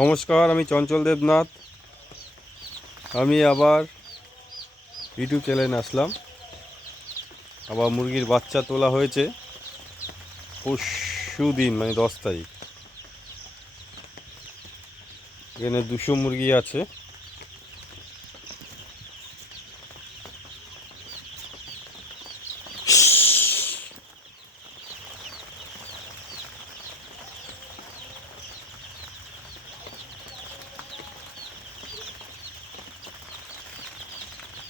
নমস্কার, আমি চঞ্চল দেবনাথ। আমি আবার ইউটিউব চ্যানেলে আসলাম। আবার মুরগির বাচ্চা তোলা হয়েছে পরশু দিন, মানে 10 তারিখ। এখানে 200 মুরগি আছে।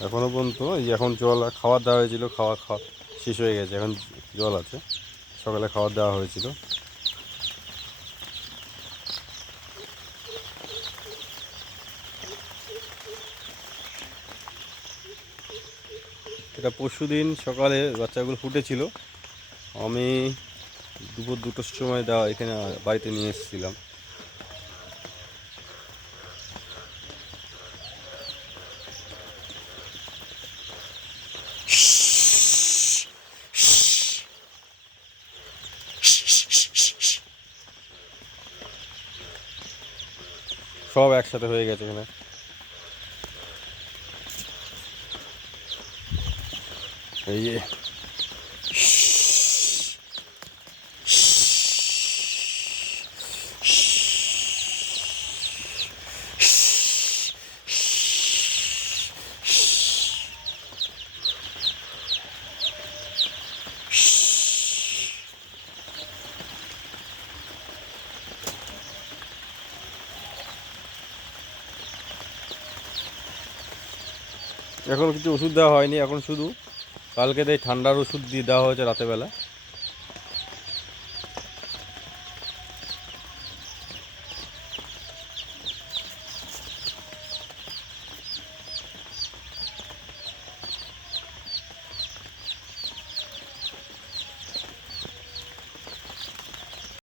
এখনও পর্যন্ত এখন জল খাবার দেওয়া হয়েছিল, খাওয়া শেষ হয়ে গেছে, এখন জল আছে। সকালে খাবার দেওয়া হয়েছিল। এটা পরশু দিন সকালে বাচ্চাগুলো ফুটেছিল। আমি দুপুর 2টোর সময় এখানে বাড়িতে নিয়ে এসেছিলাম। সব একসাথে হয়ে গেছে এখানে। এই যে এখন কিছু ওষুধ দেওয়া হয়নি, এখন শুধু কালকে ঠান্ডার ওষুধ দিয়ে দেওয়া হয়েছে রাতেরবেলা।